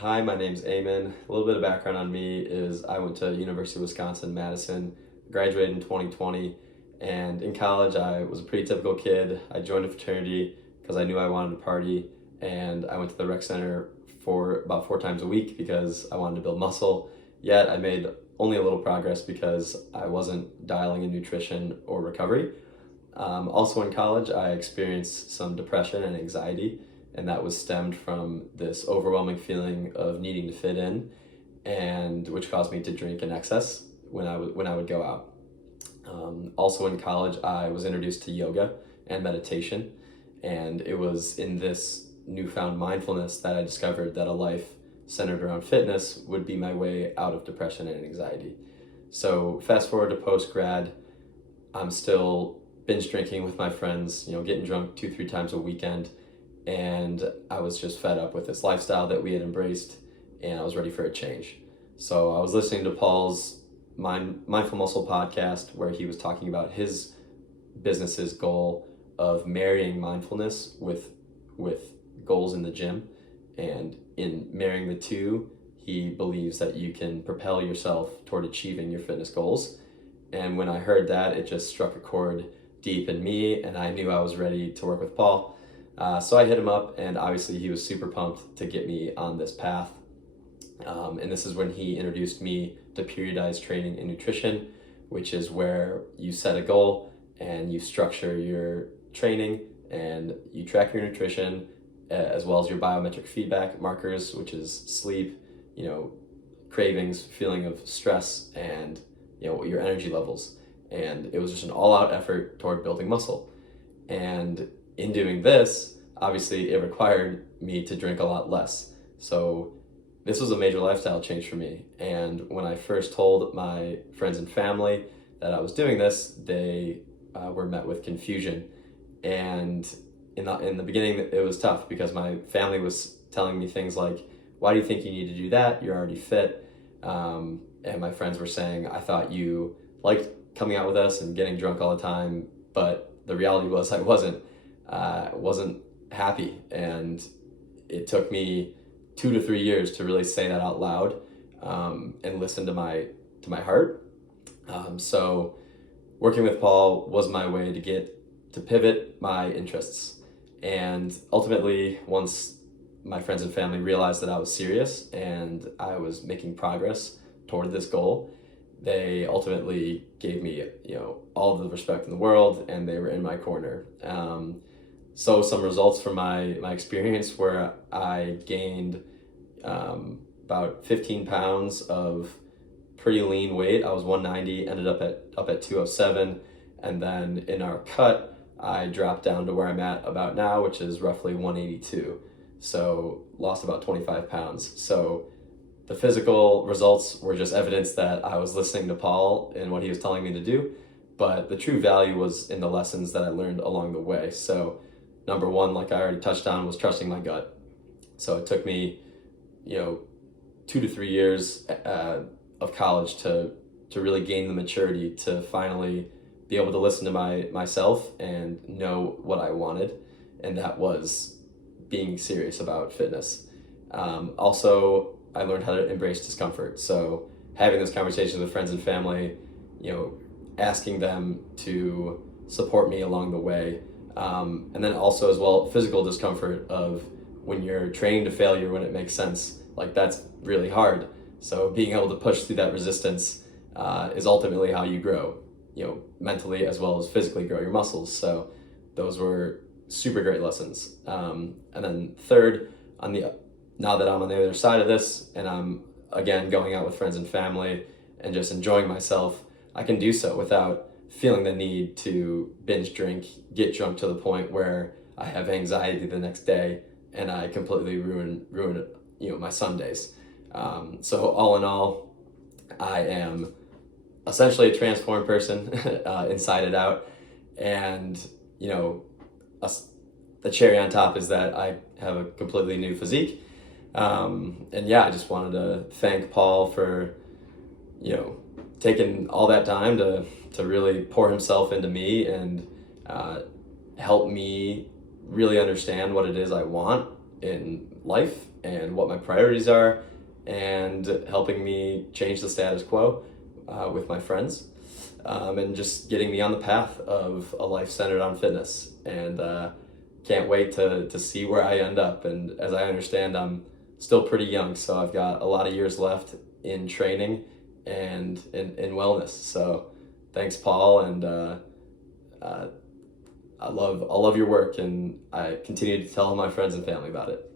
Hi, my name's Eamon. A little bit of background on me is I went to University of Wisconsin-Madison, graduated in 2020, and in college I was a pretty typical kid. I joined a fraternity because I knew I wanted to party, and I went to the rec center for about 4 times a week because I wanted to build muscle. Yet I made only a little progress because I wasn't dialing in nutrition or recovery. Also in college, I experienced some depression and anxiety, and that was stemmed from this overwhelming feeling of needing to fit in, and which caused me to drink in excess when I would go out. Also in college, I was introduced to yoga and meditation, and it was in this newfound mindfulness that I discovered that a life centered around fitness would be my way out of depression and anxiety. So fast forward to post grad, I'm still binge drinking with my friends, getting drunk 2, 3 times a weekend. And I was just fed up with this lifestyle that we had embraced, and I was ready for a change. So I was listening to Paul's Mindful Muscle podcast, where he was talking about his business's goal of marrying mindfulness with goals in the gym. And in marrying the two, he believes that you can propel yourself toward achieving your fitness goals. And when I heard that, it just struck a chord deep in me, and I knew I was ready to work with Paul. So I hit him up, and obviously he was super pumped to get me on this path. And this is when he introduced me to periodized training and nutrition, which is where you set a goal and you structure your training and you track your nutrition as well as your biometric feedback markers, which is sleep, cravings, feeling of stress, and your energy levels. And it was just an all-out effort toward building muscle. And in doing this, obviously it required me to drink a lot less. So this was a major lifestyle change for me. And when I first told my friends and family that I was doing this, they were met with confusion. And in the beginning, it was tough because my family was telling me things like, "Why do you think you need to do that? You're already fit." And my friends were saying, "I thought you liked coming out with us and getting drunk all the time." But the reality was I wasn't happy, and it took me 2 to 3 years to really say that out loud, and listen to my heart. So working with Paul was my way to pivot my interests, and ultimately, once my friends and family realized that I was serious and I was making progress toward this goal, they ultimately gave me, all of the respect in the world, and they were in my corner. So some results from my experience where I gained about 15 pounds of pretty lean weight. I was 190, ended up at 207, and then in our cut, I dropped down to where I'm at about now, which is roughly 182. So lost about 25 pounds. So the physical results were just evidence that I was listening to Paul and what he was telling me to do, but the true value was in the lessons that I learned along the way. So number one, like I already touched on, was trusting my gut. So it took me, 2 to 3 years of college to really gain the maturity to finally be able to listen to myself and know what I wanted, and that was being serious about fitness. Also, I learned how to embrace discomfort. So having those conversations with friends and family, asking them to support me along the way. And then also as well, physical discomfort of when you're training to failure, when it makes sense, like that's really hard. So being able to push through that resistance is ultimately how you grow, mentally as well as physically grow your muscles. So those were super great lessons. And then third, now that I'm on the other side of this and I'm again going out with friends and family and just enjoying myself, I can do so without feeling the need to binge drink, get drunk to the point where I have anxiety the next day and I completely ruin my Sundays. So all in all, I am essentially a transformed person inside and out. And the cherry on top is that I have a completely new physique. And yeah, I just wanted to thank Paul for taking all that time to really pour himself into me and help me really understand what it is I want in life and what my priorities are, and helping me change the status quo with my friends, and just getting me on the path of a life centered on fitness. And can't wait to see where I end up. And as I understand, I'm still pretty young, so I've got a lot of years left in training and in wellness. So thanks, Paul, and I love your work, and I continue to tell my friends and family about it.